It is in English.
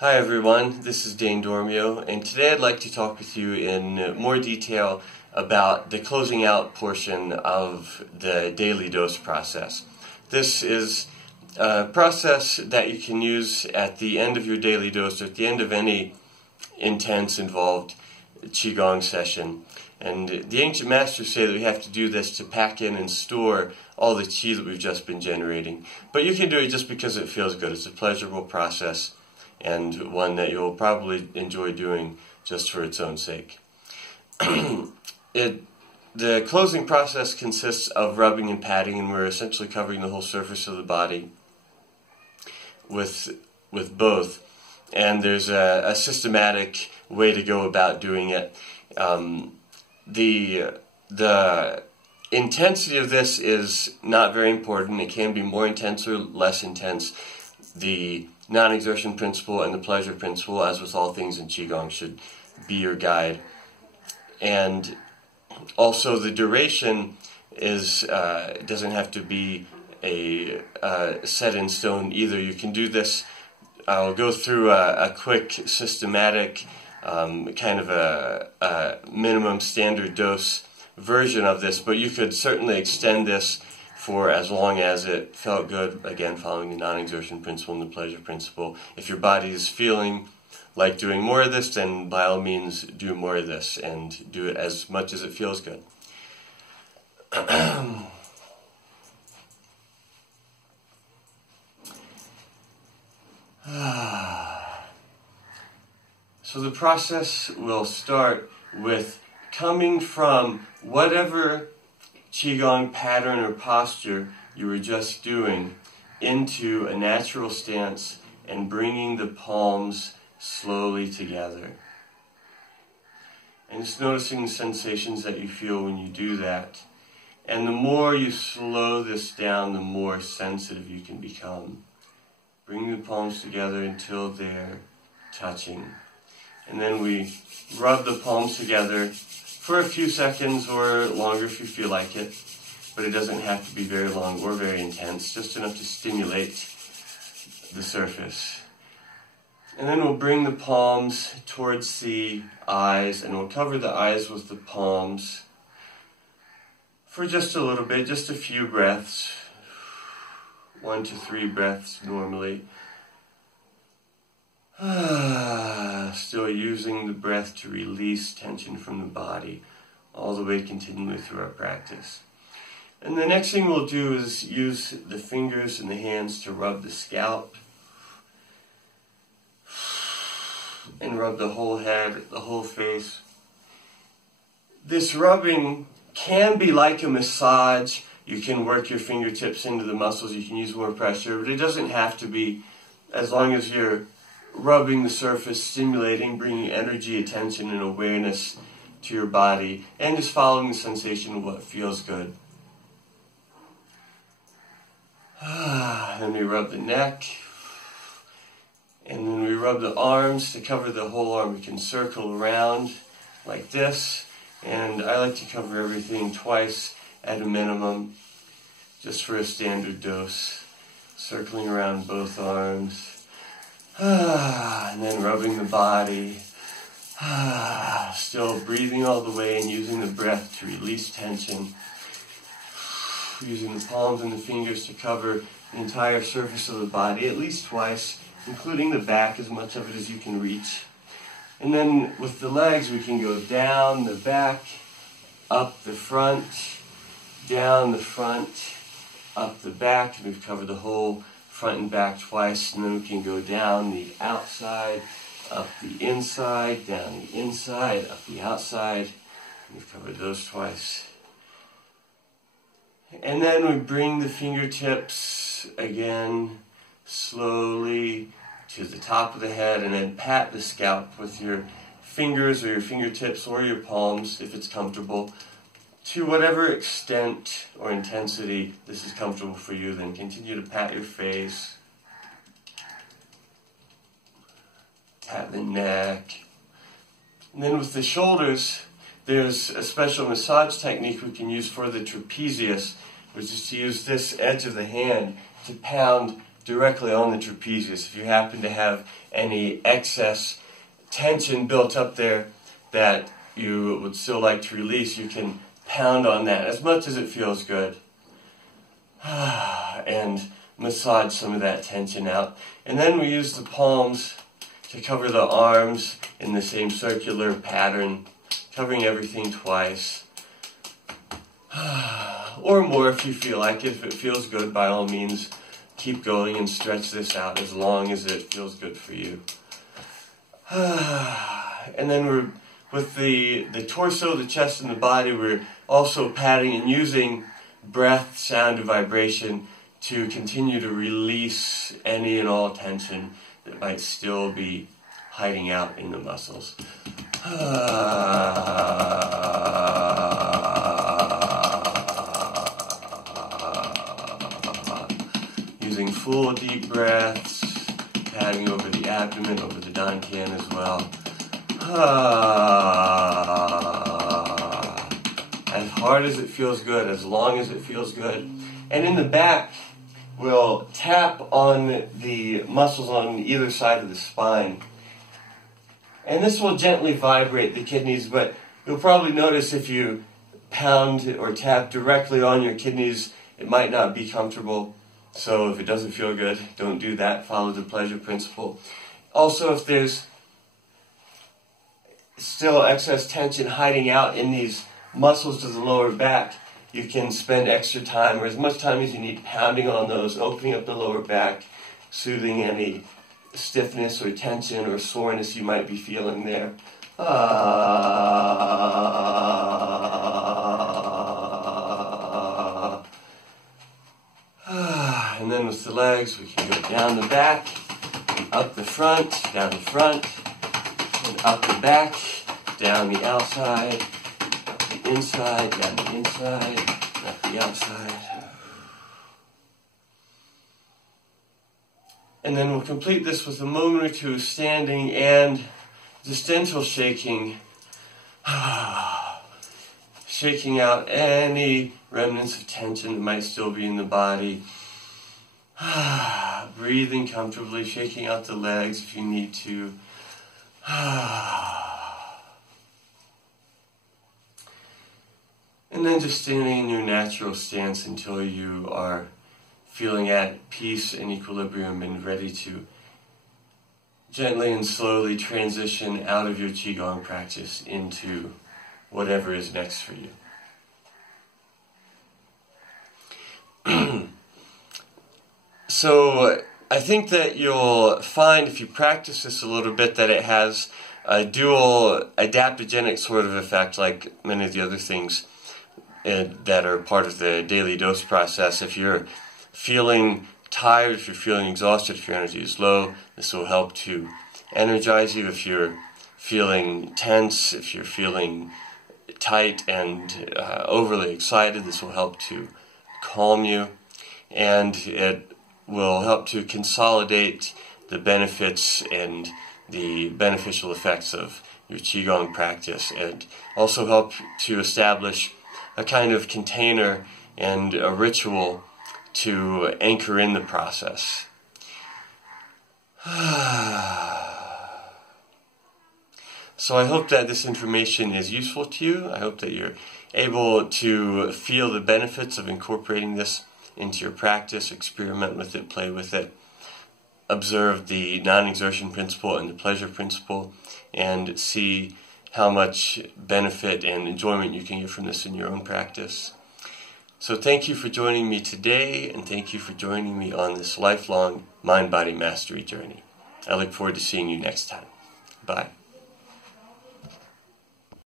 Hi everyone, this is Dane Dormio, and today I'd like to talk with you in more detail about the closing out portion of the daily dose process. This is a process that you can use at the end of your daily dose, or at the end of any intense, involved Qigong session. And the ancient masters say that we have to do this to pack in and store all the Qi that we've just been generating. But you can do it just because it feels good. It's a pleasurable process, and one that you'll probably enjoy doing just for its own sake. The closing process consists of rubbing and patting, and we're essentially covering the whole surface of the body with both. And there's a systematic way to go about doing it. The intensity of this is not very important. It can be more intense or less intense. The non-exertion principle and the pleasure principle, as with all things in Qigong, should be your guide. And also the duration is doesn't have to be a set in stone either. You can do this. I'll go through a quick systematic kind of a minimum standard dose version of this, but you could certainly extend this for as long as it felt good, again following the non-exertion principle and the pleasure principle. If your body is feeling like doing more of this, then by all means do more of this and do it as much as it feels good. So the process will start with coming from whatever Qigong pattern or posture you were just doing into a natural stance and bringing the palms slowly together. And just noticing the sensations that you feel when you do that. And the more you slow this down, the more sensitive you can become. Bring the palms together until they're touching. And then we rub the palms together for a few seconds or longer if you feel like it. But it doesn't have to be very long or very intense, just enough to stimulate the surface. And then we'll bring the palms towards the eyes, and we'll cover the eyes with the palms for just a little bit, just a few breaths, 1 to 3 breaths normally. Still using the breath to release tension from the body all the way continually through our practice. And the next thing we'll do is use the fingers and the hands to rub the scalp and rub the whole head, the whole face. This rubbing can be like a massage. You can work your fingertips into the muscles, you can use more pressure, but it doesn't have to be, as long as you're rubbing the surface, stimulating, bringing energy, attention, and awareness to your body, and just following the sensation of what feels good. Then we rub the neck, and then we rub the arms to cover the whole arm. We can circle around like this, and I like to cover everything twice at a minimum, just for a standard dose, circling around both arms. And then rubbing the body, still breathing all the way and using the breath to release tension, using the palms and the fingers to cover the entire surface of the body at least twice, including the back, as much of it as you can reach. And then with the legs we can go down the back, up the front, down the front, up the back, and we've covered the whole front and back twice. And then we can go down the outside, up the inside, down the inside, up the outside. We've covered those twice. And then we bring the fingertips again slowly to the top of the head, and then pat the scalp with your fingers or your fingertips or your palms if it's comfortable, to whatever extent or intensity this is comfortable for you. Then continue to pat your face, pat the neck. And then with the shoulders, there's a special massage technique we can use for the trapezius, which is to use this edge of the hand to pound directly on the trapezius. If you happen to have any excess tension built up there that you would still like to release, you can pound on that as much as it feels good. And massage some of that tension out. And then we use the palms to cover the arms in the same circular pattern, covering everything twice. Or more if you feel like it. If it feels good, by all means, keep going and stretch this out as long as it feels good for you. And then we're, with the torso, the chest, and the body, we're also patting and using breath, sound, and vibration to continue to release any and all tension that might still be hiding out in the muscles. Using full deep breaths, patting over the abdomen, over the dantian as well. As hard as it feels good, as long as it feels good. And in the back, we'll tap on the muscles on either side of the spine. And this will gently vibrate the kidneys, but you'll probably notice if you pound or tap directly on your kidneys, it might not be comfortable. So if it doesn't feel good, don't do that. Follow the pleasure principle. Also, if there's still excess tension hiding out in these muscles to the lower back, you can spend extra time, or as much time as you need, pounding on those, opening up the lower back, soothing any stiffness or tension or soreness you might be feeling there. And then with the legs, we can go down the back, up the front, down the front, and up the back, down the outside, up the inside, down the inside, up the outside. And then we'll complete this with a moment or two of standing and just gentle shaking. Shaking out any remnants of tension that might still be in the body. Breathing comfortably, shaking out the legs if you need to. And then just standing in your natural stance until you are feeling at peace and equilibrium and ready to gently and slowly transition out of your Qigong practice into whatever is next for you. So I think that you'll find, if you practice this a little bit, that it has a dual adaptogenic sort of effect, like many of the other things that are part of the daily dose process. If you're feeling tired, if you're feeling exhausted, if your energy is low, this will help to energize you. If you're feeling tense, if you're feeling tight and overly excited, this will help to calm you, and it will help to consolidate the benefits and the beneficial effects of your Qigong practice, and also help to establish a kind of container and a ritual to anchor in the process. So I hope that this information is useful to you. I hope that you're able to feel the benefits of incorporating this into your practice, experiment with it, play with it, observe the non-exertion principle and the pleasure principle, and see how much benefit and enjoyment you can get from this in your own practice. So thank you for joining me today, and thank you for joining me on this lifelong mind-body mastery journey. I look forward to seeing you next time. Bye.